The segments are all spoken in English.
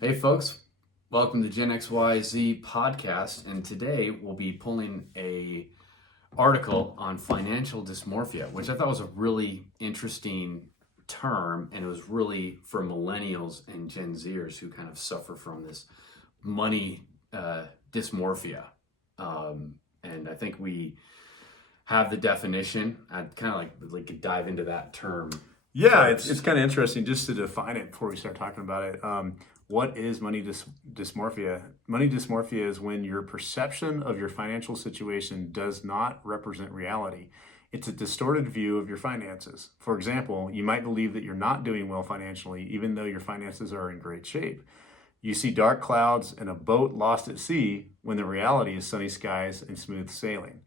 Hey folks, welcome to GENXYZ podcast, and today we'll be pulling a article on financial dysmorphia, which I thought was a really interesting term, and it was really for millennials and Gen Zers who kind of suffer from this money dysmorphia. And I think we have the definition. I'd kind of like dive into that term. Yeah, it's kind of interesting just to define it before we start talking about it. What is money dysmorphia? Money dysmorphia is when your perception of your financial situation does not represent reality. It's a distorted view of your finances. For example, you might believe that you're not doing well financially, even though your finances are in great shape. You see dark clouds and a boat lost at sea when the reality is sunny skies and smooth sailing.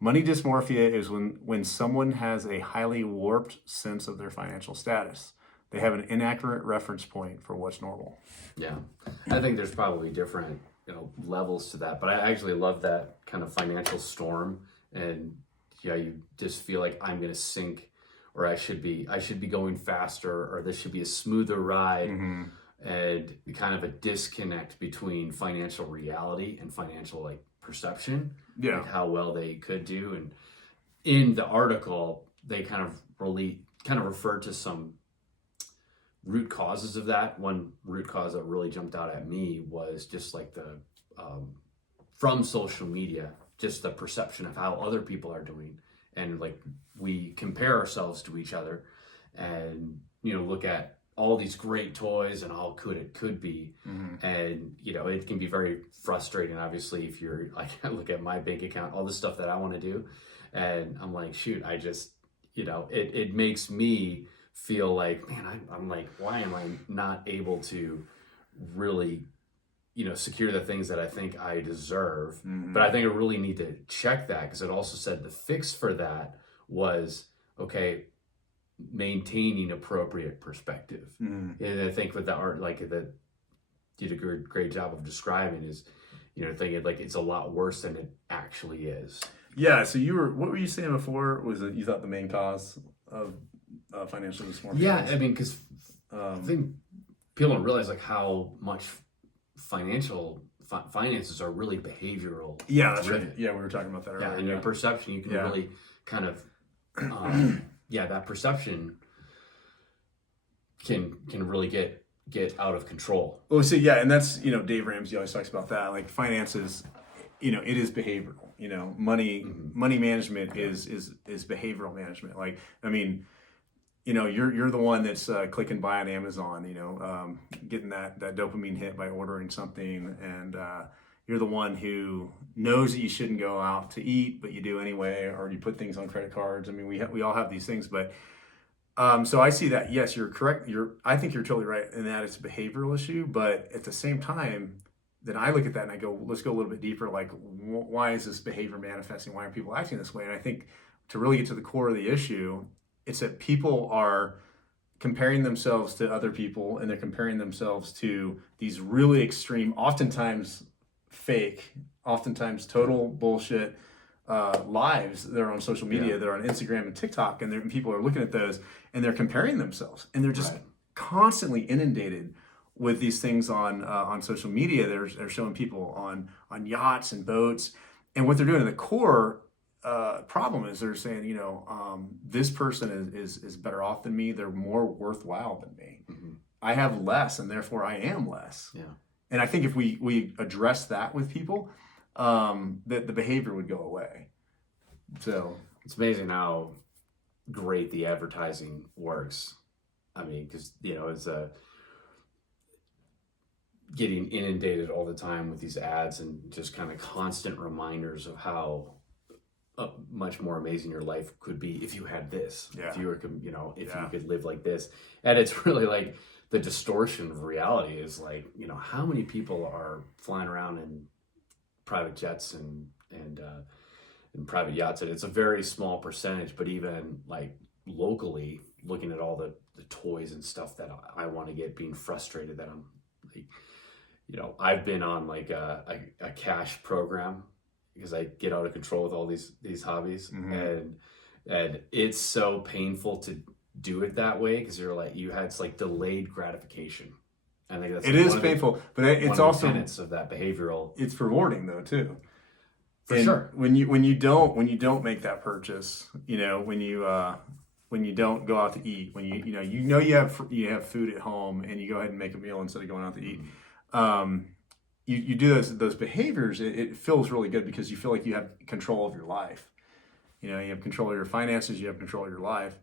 Money dysmorphia is when someone has a highly warped sense of their financial status. They have an inaccurate reference point for what's normal. Yeah, I think there's probably different levels to that, but I actually love that kind of financial storm, and you just feel like I'm going to sink, or I should be going faster, or this should be a smoother ride, and kind of a disconnect between financial reality and financial perception, like how well they could do. And in the article, they kind of referred to some root causes of that. One root cause that really jumped out at me was just like the from social media, just the perception of how other people are doing, and like we compare ourselves to each other, and look at all these great toys and how good it could be. And it can be very frustrating, obviously, if you're like, I look at my bank account, all the stuff that I want to do, and I'm like, shoot, I just it makes me feel like, man, I'm like, why am I not able to really secure the things that I think I deserve? But I think I really need to check that, because it also said the fix for that was, okay, maintaining appropriate perspective. And I think with the art, that did a great job of describing is, thinking like it's a lot worse than it actually is. Yeah. So what were you saying before? Was it you thought the main cause of financial dysmorphia? Yeah, I mean, because I think people don't realize like how much finances are really behavioral. Yeah, that's right. Yeah, we were talking about that earlier. Yeah, and your perception, you can really kind of that perception can really get out of control. Well, so yeah, and that's Dave Ramsey always talks about that. Like finances, it is behavioral. Money management is behavioral management. Like, I mean, you're the one that's clicking buy on Amazon. Getting that dopamine hit by ordering something, and you're the one who knows that you shouldn't go out to eat, but you do anyway, or you put things on credit cards. I mean, we all have these things, but so I see that. Yes, you're correct. I think you're totally right in that it's a behavioral issue, but at the same time, then I look at that and I go, let's go a little bit deeper. Like, why is this behavior manifesting? Why are people acting this way? And I think to really get to the core of the issue, it's that people are comparing themselves to other people, and they're comparing themselves to these really extreme, oftentimes fake, oftentimes total bullshit lives that are on social media, that are on Instagram and TikTok, and people are looking at those and they're comparing themselves, and they're just constantly inundated with these things on social media. They're showing people on yachts and boats, and what they're doing in the core problem is they're saying, this person is better off than me. They're more worthwhile than me. I have less, and therefore I am less. Yeah. And I think if we address that with people, that the behavior would go away. So it's amazing how great the advertising works. I mean, because it's getting inundated all the time with these ads, and just kind of constant reminders of how much more amazing your life could be if you had this. If you were, if you could live like this. And it's really like the distortion of reality is like, how many people are flying around in private jets and private yachts, and it's a very small percentage. But even like locally, looking at all the toys and stuff that I want to get, being frustrated that I'm like, I've been on like a cash program because I get out of control with all these hobbies, and it's so painful to do it that way, because you're like, it's like delayed gratification. I think that's It is painful, but it's also tenets of that behavioral. it's rewarding though too. For sure. When you don't make that purchase, when you don't go out to eat, when you have food at home and you go ahead and make a meal instead of going out to eat, you do those behaviors. It feels really good because you feel like you have control of your life. You have control of your finances. You have control of your life.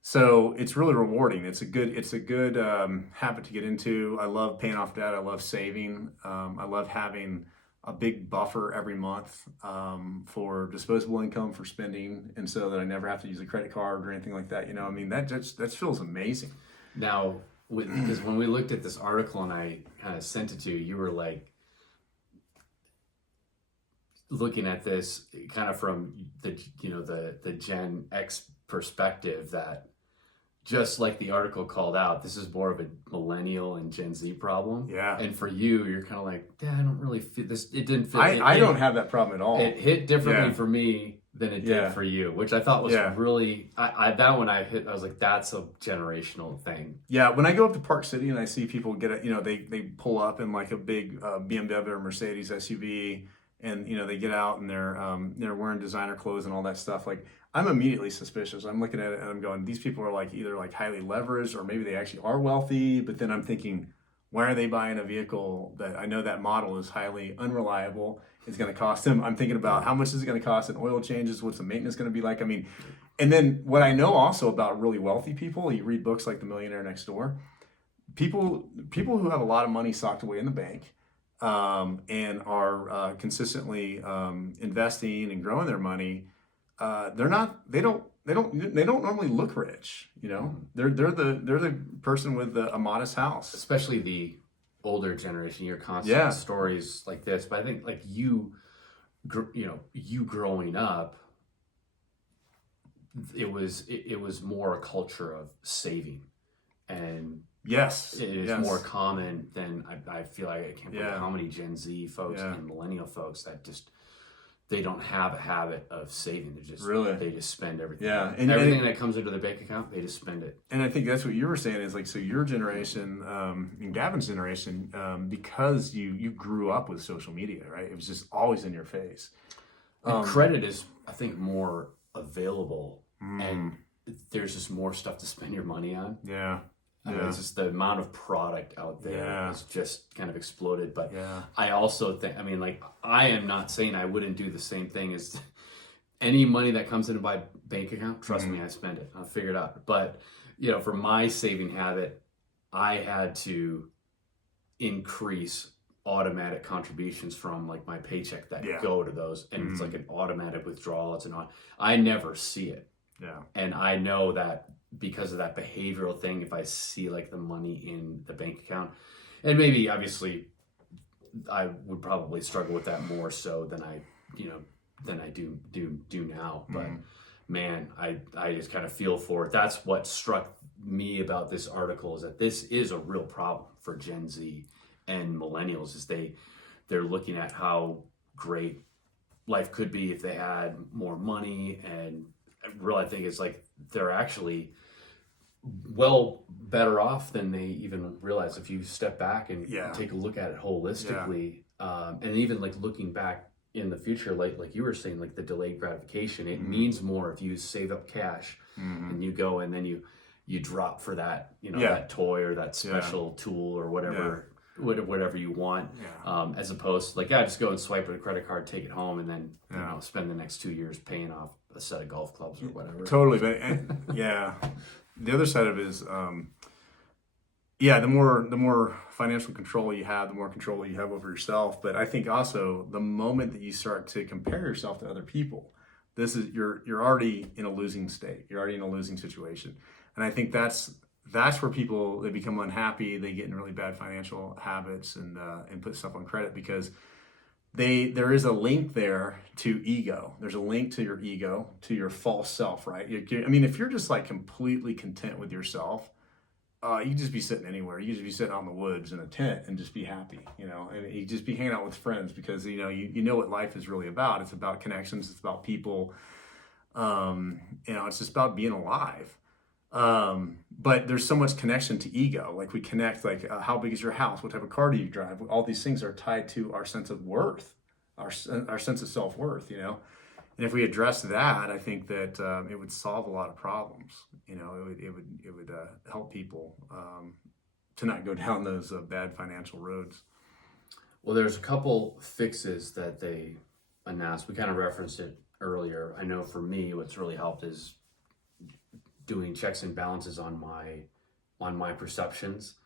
So it's really rewarding. It's a good habit to get into. I love paying off debt. I love saving. I love having a big buffer every month for disposable income for spending, and so that I never have to use a credit card or anything like that. That feels amazing. Now, because when we looked at this article and I kind of sent it to you, you were like looking at this kind of from the Gen X perspective, that just like the article called out, this is more of a Millennial and Gen Z problem. Yeah. And for you, you're kind of like, I don't really feel this. It didn't fit. I don't have that problem at all. It hit differently for me than it did for you, which I thought was really, that one I was like, that's a generational thing. Yeah. When I go up to Park City and I see people they pull up in like a big BMW or Mercedes SUV, and they get out and they're wearing designer clothes and all that stuff. Like, I'm immediately suspicious. I'm looking at it and I'm going, these people are like either like highly leveraged or maybe they actually are wealthy. But then I'm thinking, why are they buying a vehicle that I know that model is highly unreliable? It's going to cost them. I'm thinking about how much is it going to cost in oil changes? What's the maintenance going to be like? I mean, and then what I know also about really wealthy people, you read books like The Millionaire Next Door, people who have a lot of money socked away in the bank, and are consistently investing and growing their money. They don't normally look rich. They're the person with a modest house. Especially the older generation, you're constantly stories like this. But I think like you growing up, it was more a culture of saving, and yes, it is more common than I feel like I can't believe how many Gen Z folks and millennial folks that just. They don't have a habit of saving. They just spend everything. Yeah, and everything that comes into their bank account, they just spend it. And I think that's what you were saying is like, so your generation, and Gavin's generation, because you grew up with social media, right? It was just always in your face. And credit is, I think, more available, and there's just more stuff to spend your money on. Yeah. I mean, it's just the amount of product out there has just kind of exploded. But I also think, I am not saying I wouldn't do the same thing as any money that comes into my bank account. Trust me, I spend it. I'll figure it out. But, for my saving habit, I had to increase automatic contributions from like my paycheck that go to those. And it's like an automatic withdrawal. I never see it. Yeah. And I know that because of that behavioral thing, if I see like the money in the bank account, and maybe obviously I would probably struggle with that more so than I do now. But man, I just kind of feel for it. That's what struck me about this article, is that this is a real problem for Gen Z and millennials, is they're looking at how great life could be if they had more money, and really I think it's like they're actually well better off than they even realize if you step back and take a look at it holistically. And even like looking back in the future, like you were saying, like the delayed gratification, it means more if you save up cash and you go and then you drop for that, that toy or that special tool or whatever. Whatever you want, as opposed to like, just go and swipe with a credit card, take it home, and then spend the next 2 years paying off a set of golf clubs or whatever. Totally, but the other side of it is, the more financial control you have, the more control you have over yourself. But I think also the moment that you start to compare yourself to other people, you're already in a losing state. You're already in a losing situation, and I think that's where people, they become unhappy. They get in really bad financial habits and put stuff on credit because there is a link there to ego. There's a link to your ego, to your false self, right? If you're just like completely content with yourself, you can just be sitting anywhere. You can just be sitting out in the woods in a tent and just be happy, and you just be hanging out with friends because, you know what life is really about. It's about connections. It's about people. It's just about being alive. But there's so much connection to ego. Like we connect, like how big is your house? What type of car do you drive? All these things are tied to our sense of worth, our sense of self-worth, you know? And if we address that, I think that it would solve a lot of problems. You know, it would help people to not go down those bad financial roads. Well, there's a couple fixes that they announced. We kind of referenced it earlier. I know for me, what's really helped is doing checks and balances on my perceptions,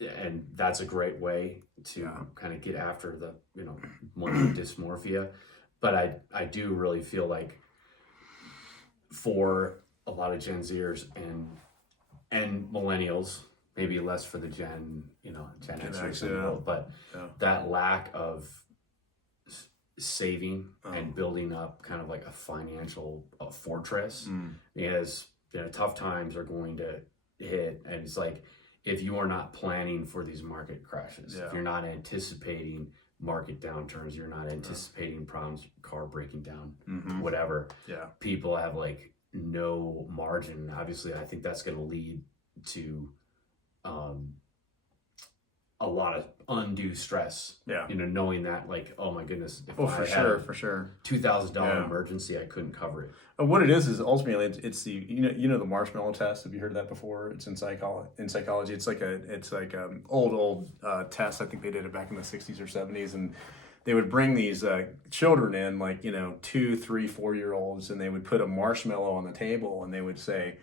and that's a great way to kind of get after the money dysmorphia. But I do really feel like for a lot of Gen Zers and millennials, maybe less for the Gen Xers in the world, but that lack of saving and building up kind of like a financial fortress, because tough times are going to hit, and it's like if you are not planning for these market crashes, if you're not anticipating market downturns, you're not anticipating problems, car breaking down, whatever, people have like no margin. Obviously, I think that's going to lead to a lot of undue stress. Knowing that, like, oh my goodness, if I had a $2,000 emergency, I couldn't cover it. What it is ultimately it's the the marshmallow test. Have you heard of that before? It's in psychology. It's like a old test. I think they did it back in the 60s or 70s, and they would bring these children in, like 2, 3, 4-year-olds, and they would put a marshmallow on the table, and they would say,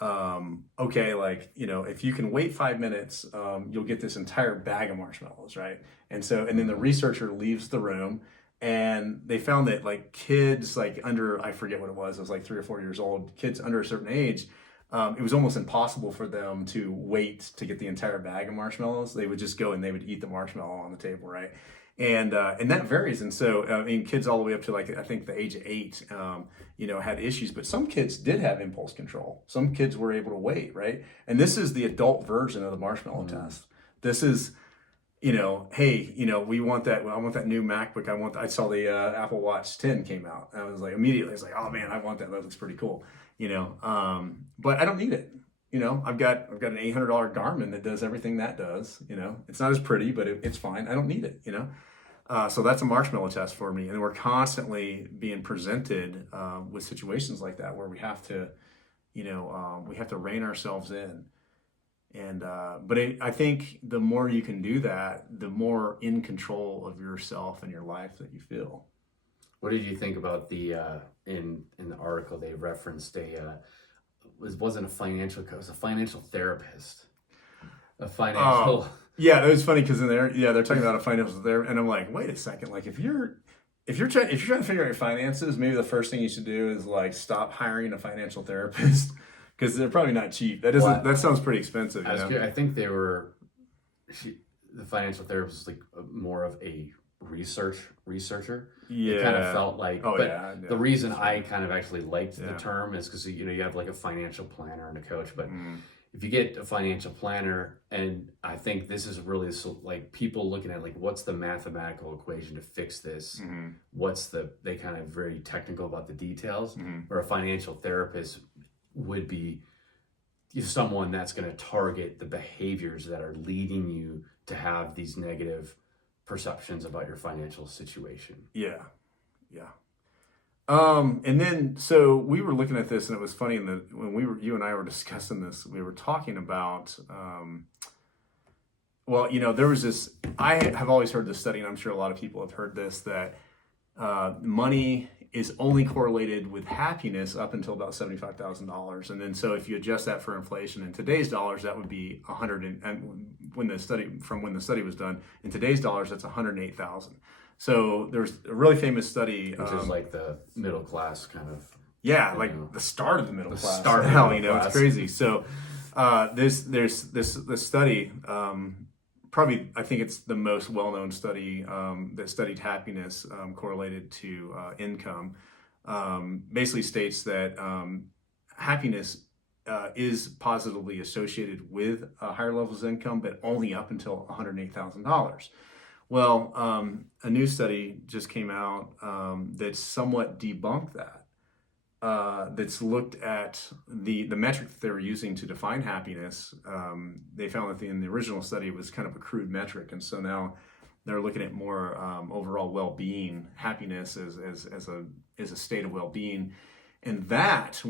okay, like, if you can wait 5 minutes, you'll get this entire bag of marshmallows, right? And then the researcher leaves the room, and they found that like kids like under, I forget what it was like 3 or 4 years old, kids under a certain age, it was almost impossible for them to wait to get the entire bag of marshmallows. They would just go and they would eat the marshmallow on the table, right? And that varies. And so, I mean, kids all the way up to like, I think the age of 8, had issues, but some kids did have impulse control. Some kids were able to wait, right? And this is the adult version of the marshmallow test. This is, hey, we want that. I want that new MacBook. I saw the Apple Watch 10 came out. I was like, immediately, I was like, oh man, I want that. That looks pretty cool, but I don't need it. I've got an $800 Garmin that does everything that does. It's not as pretty, but it's fine. I don't need it. So that's a marshmallow test for me, and we're constantly being presented with situations like that where we have to, rein ourselves in. And but I think the more you can do that, the more in control of yourself and your life that you feel. What did you think about the in the article they referenced it wasn't a financial coach, it was a financial therapist. A financial Yeah, it was funny because they're talking about a financial therapist, and I'm like, wait a second, like if you're trying to figure out your finances, maybe the first thing you should do is like stop hiring a financial therapist because they're probably not cheap. That sounds pretty expensive. I think the financial therapist is like more of a researcher. It kind of felt like, the reason I kind of actually liked the term is because you have like a financial planner and a coach, but if you get a financial planner, and I think this is really like people looking at like what's the mathematical equation to fix this, they kind of very technical about the details, where a financial therapist would be someone that's going to target the behaviors that are leading you to have these negative perceptions about your financial situation. Yeah. And then, so we were looking at this, and it was funny when you and I were discussing this, we were talking about, there was this, I have always heard this study, and I'm sure a lot of people have heard this, that money is only correlated with happiness up until about $75,000. And then, so if you adjust that for inflation in today's dollars, that would be 100. And when the study was done, in today's dollars, that's 108,000. So there's a really famous study, which is like the middle class kind of. Yeah, the start of the middle class. It's crazy. So there's this study. Probably, I think it's the most well-known study that studied happiness correlated to income. Basically states that happiness is positively associated with higher levels of income, but only up until $108,000. Well, a new study just came out that somewhat debunked that. that's looked at the metric that they were using to define happiness. They found that in the original study it was kind of a crude metric, and so now they're looking at more overall well-being, happiness as a state of well-being, and that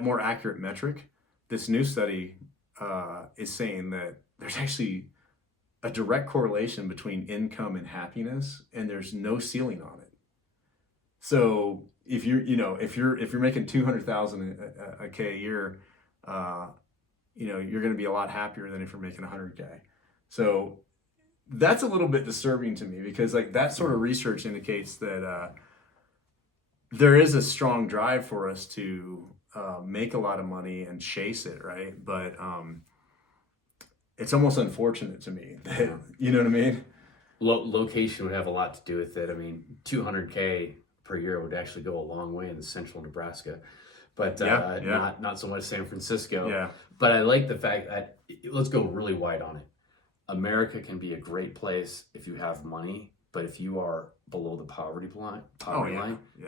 more accurate metric, this new study is saying that there's actually a direct correlation between income and happiness, and there's no ceiling on it. So if you're making 200,000 a K a year, you're going to be a lot happier than if you're making 100K. So that's a little bit disturbing to me, because like that sort of research indicates that there is a strong drive for us to make a lot of money and chase it, right? But it's almost unfortunate to me that, you know what I mean? Location would have a lot to do with it. I mean, 200K per year would actually go a long way in the central Nebraska, but not so much San Francisco. Yeah. But I like the fact that, let's go really wide on it. America can be a great place if you have money, but if you are below the poverty line,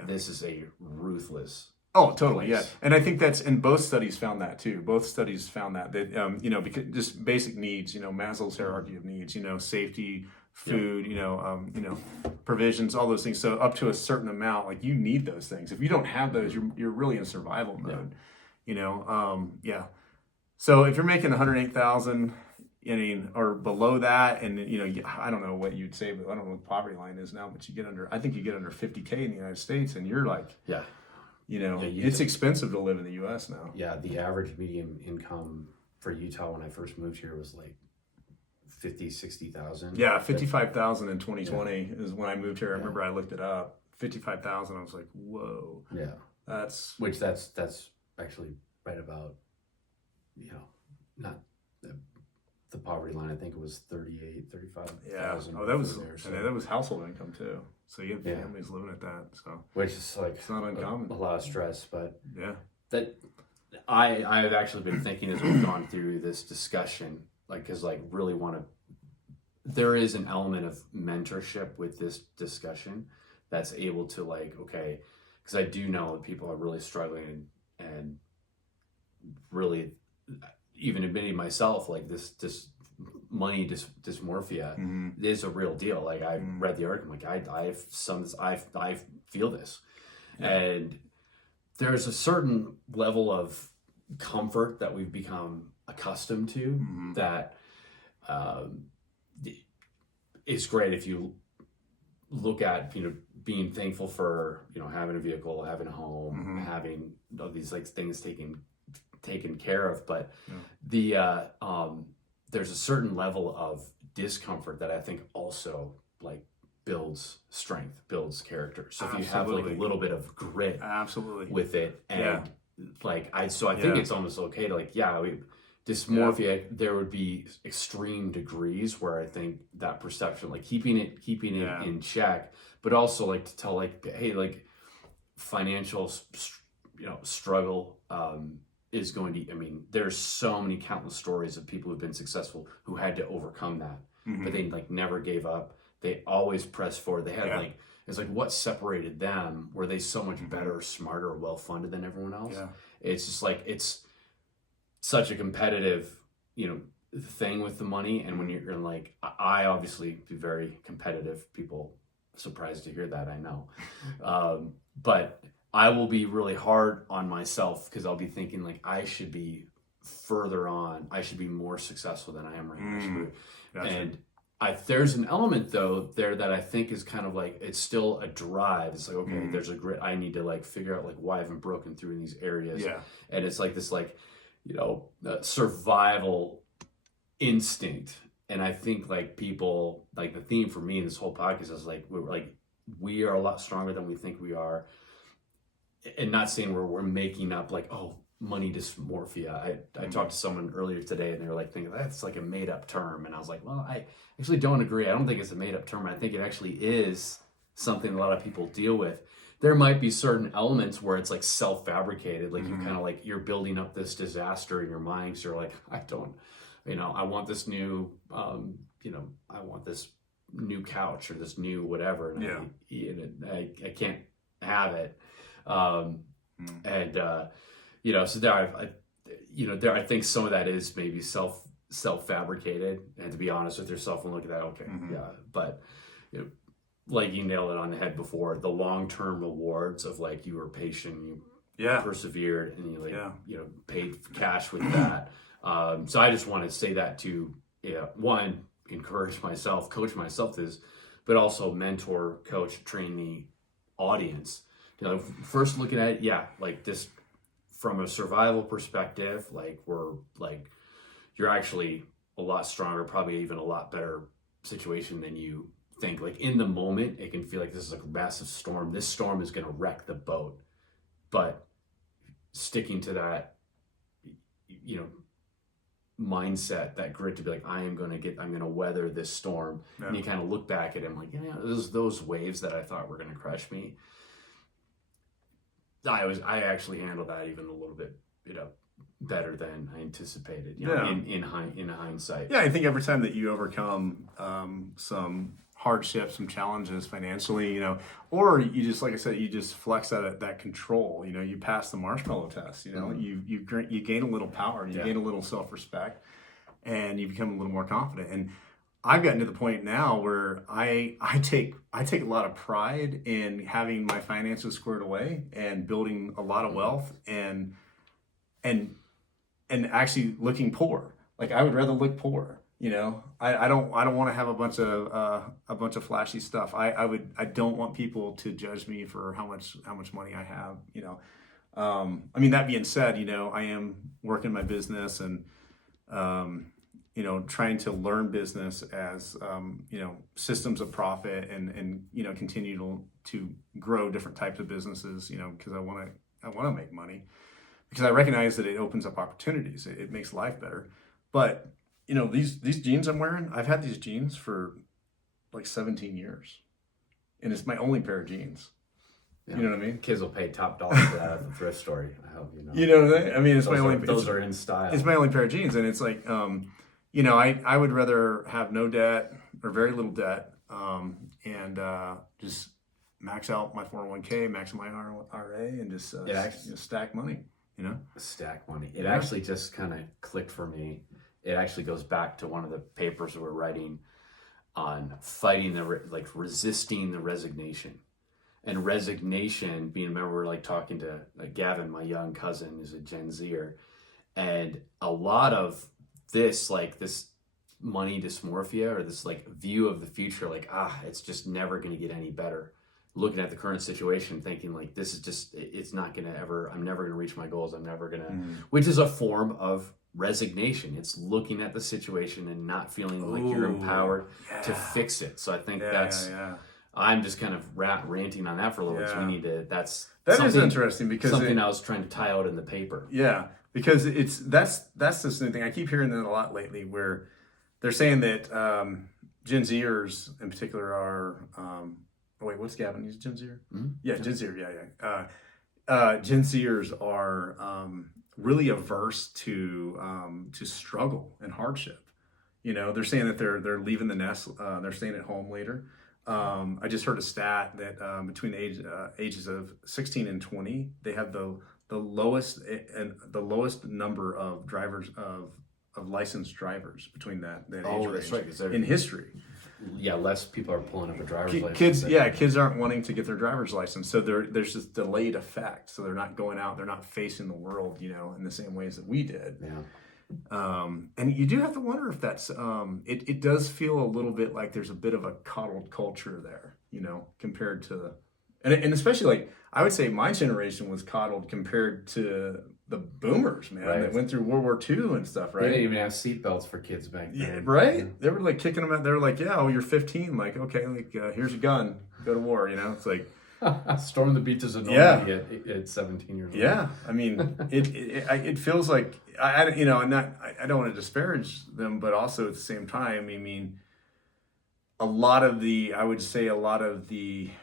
this is a ruthless. Oh, totally. place. Yeah. And I think and both studies found that too. Both studies found that because just basic needs, Maslow's hierarchy of needs, safety, food, provisions, all those things. So up to a certain amount, like you need those things. If you don't have those, you're really in survival mode, So if you're making 108,000, or below that, and I don't know what you'd say, but I don't know what the poverty line is now, but I think you get under 50K in the United States, and you're like, it's expensive to live in the U.S. now. Yeah, the average median income for Utah when I first moved here was like 60,000. Yeah, 55,000 in 2020 is when I moved here. I remember I looked it up. 55,000. I was like, whoa. Yeah, that's actually right about, not the poverty line. I think it was 35,000. Yeah. Oh, that was household income too. So you have families living at that. So which is like, it's not uncommon. A lot of stress, but yeah. That I've actually been thinking as we've gone through this discussion, there is an element of mentorship with this discussion that's able to because I do know that people are really struggling and really, even admitting myself, like this money dysmorphia is a real deal. Like I read the article, I feel this, and there's a certain level of comfort that we've become accustomed to that is great if you look at being thankful for having a vehicle, having a home, having these things taken care of, but there's a certain level of discomfort that I think also builds strength, builds character. So if you have a little bit of grit with it, and I think it's almost okay to dysmorphia, there would be extreme degrees where I think that perception, keeping it in check, but also to tell hey, financial struggle is going to, there's so many countless stories of people who've been successful who had to overcome that, but they never gave up. They always pressed forward. They had it's what separated them? Were they so much better, smarter, well-funded than everyone else? Yeah. It's just it's such a competitive, thing with the money. And when you're I obviously be very competitive. People surprised to hear that, I know. But I will be really hard on myself because I'll be thinking I should be further on. I should be more successful than I am right now. Gotcha. And there's an element though there that I think is kind of it's still a drive. It's okay, there's a grit. I need to figure out why I haven't broken through in these areas. Yeah. And it's this survival instinct. And I think people the theme for me in this whole podcast is we are a lot stronger than we think we are. And not saying we're making up money dysmorphia. I talked to someone earlier today and they were thinking that's a made up term, and I was well, I actually don't agree. I don't think it's a made up term. I think it actually is something a lot of people deal with. There might be certain elements where it's self fabricated, you kind of you're building up this disaster in your mind. So you're I don't, I want this new, I want this new couch or this new whatever, and I can't have it. And so there, I think some of that is maybe self-fabricated, and to be honest with yourself and look at that, okay, yeah, but like you nailed it on the head before, the long-term rewards of like you were patient, you persevered, and you paid cash with that. So I just want to say that to one, encourage myself, coach myself to this, but also mentor, coach, train the audience. First looking at it, like this from a survival perspective, like you're actually a lot stronger, probably even a lot better situation than you think. Like in the moment, it can feel like this is like a massive storm. This storm is going to wreck the boat, but sticking to that, mindset, that grit to be like, I'm going to weather this storm. And you kind of look back at him like, those waves that I thought were going to crush me. I actually handled that even a little bit, better than I anticipated, in hindsight. Yeah, I think every time that you overcome some hardships, some challenges financially, or you just, like I said, you just flex that control, you pass the marshmallow test, you gain a little power, you gain a little self-respect, and you become a little more confident. And I've gotten to the point now where I take a lot of pride in having my finances squared away and building a lot of wealth and actually looking poor. Like I would rather look poor. I don't want to have a bunch of flashy stuff. I don't want people to judge me for how much money I have. That being said, I am working my business and trying to learn business as systems of profit and continue to grow different types of businesses. Because I want to make money, because I recognize that it opens up opportunities. It makes life better. But these jeans I'm wearing, I've had these jeans for like 17 years, and it's my only pair of jeans. Yeah. You know what I mean? Kids will pay top dollar for that at the thrift store. I hope you know. You know what I mean? It's those are in style. It's my only pair of jeans, and it's like, I would rather have no debt or very little debt, and just max out my 401k, max out my RA, and just stack money. Stack money. It actually just kind of clicked for me. It actually goes back to one of the papers we were writing on fighting resisting the resignation. And resignation being, remember, we're like talking to Gavin, my young cousin, is a Gen Zer, and a lot of this, like this money dysmorphia, or this like view of the future, like, it's just never going to get any better. Looking at the current situation, thinking like, this is just, it's not going to ever, I'm never going to reach my goals. I'm never going to, which is a form of resignation. It's looking at the situation and not feeling like you're empowered to fix it. So I think I'm just kind of ranting on that for a little bit. So we need to, that is interesting, because something I was trying to tie out in the paper. Yeah, because that's the same thing. I keep hearing that a lot lately, where they're saying that Gen Zers in particular are, what's Gavin? He's Gen Zer? Mm-hmm. Yeah, Gen Zer, Gen Zers are really averse to struggle and hardship. They're saying that they're leaving the nest, they're staying at home later. I just heard a stat that between the ages of 16 and 20, they have the lowest number of drivers of licensed drivers between that age range, right, in history. Yeah, less people are pulling up a driver's license. Kids aren't wanting to get their driver's license, so there's this delayed effect. So they're not going out, they're not facing the world, in the same ways that we did. Yeah. And you do have to wonder if that's it does feel a little bit like there's a bit of a coddled culture there, compared to, and especially, like, I would say my generation was coddled compared to the boomers, man, that went through World War II and stuff, right? They didn't even have seatbelts for kids back then. Yeah, right? Yeah. They were like kicking them out. They were like, you're 15. Like, okay, here's a gun. Go to war, It's like... Storm the beaches of Normandy at 17 years old. Yeah, it feels like... I don't want to disparage them, but also at the same time, a lot of the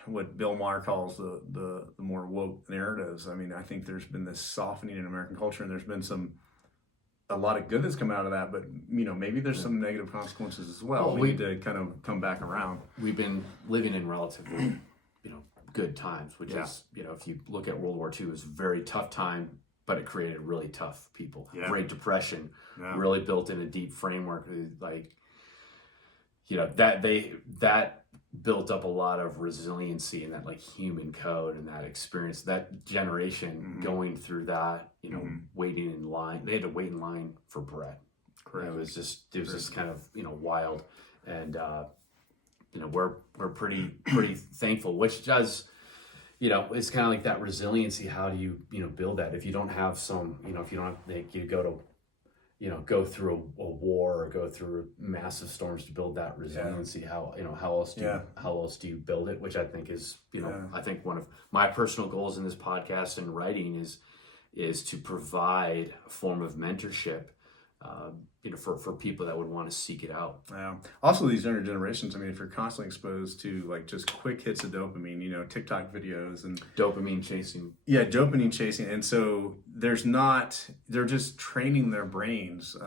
what Bill Maher calls the more woke narratives. I think there's been this softening in American culture, and there's been a lot of good that's come out of that, but maybe there's some negative consequences as well. We need to kind of come back around. We've been living in relatively, good times, which Yeah. is, if you look at World War II, it was a very tough time, but it created really tough people. Yeah. Great Depression Yeah. really built in a deep framework, like, that built up a lot of resiliency and that like human code and that experience, that generation going through that, waiting in line. They had to wait in line for bread. Correct. It was just kind of, wild. And, we're pretty thankful, which does, it's kind of like that resiliency. How do you, build that? If you don't have some, if you don't think you go through a war or go through massive storms to build that resiliency, how else do you build it? Which I think is, I think one of my personal goals in this podcast and writing is to provide a form of mentorship, for people that would want to seek it out. Yeah. Also, these younger generations, I mean, if you're constantly exposed to like just quick hits of dopamine, TikTok videos and Dopamine chasing. Yeah, dopamine chasing. And so they're just training their brains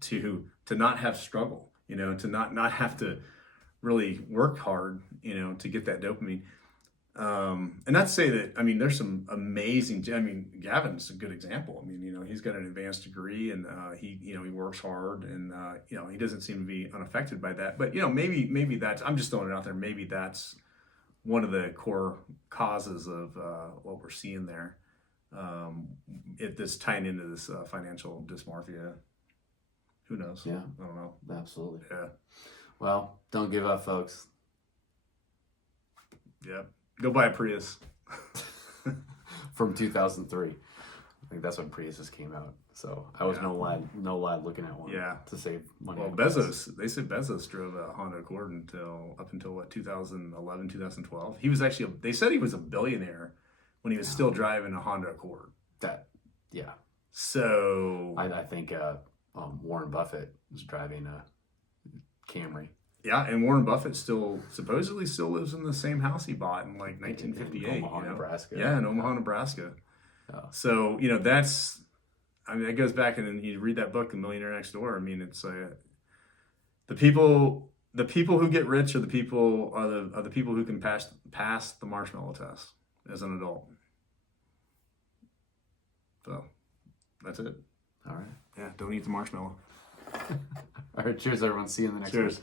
to not have struggle, to not have to really work hard, to get that dopamine. And not to say that, I mean, there's some amazing, Gavin's a good example. I mean, he's got an advanced degree and he works hard and, he doesn't seem to be unaffected by that. But, maybe that's, I'm just throwing it out there. Maybe that's one of the core causes of what we're seeing there. If this tying into this financial dysmorphia, who knows? Yeah. I don't know. Absolutely. Yeah. Well, don't give up, folks. Yeah. Go buy a Prius. From 2003. I think that's when Priuses came out. So I was no lad looking at one to save money. Well, they said Bezos drove a Honda Accord up until what, 2011, 2012. He was they said he was a billionaire when he was still driving a Honda Accord. So I think Warren Buffett was driving a Camry. Yeah, and Warren Buffett supposedly still lives in the same house he bought in like 1958. In Omaha, Nebraska. Yeah, in Omaha, Nebraska. Yeah. So, that goes back, and then you read that book, The Millionaire Next Door. I mean, it's the people who get rich are the people who can pass the marshmallow test as an adult. So, that's it. All right. Yeah, don't eat the marshmallow. All right, cheers, everyone. See you in the next one. Cheers.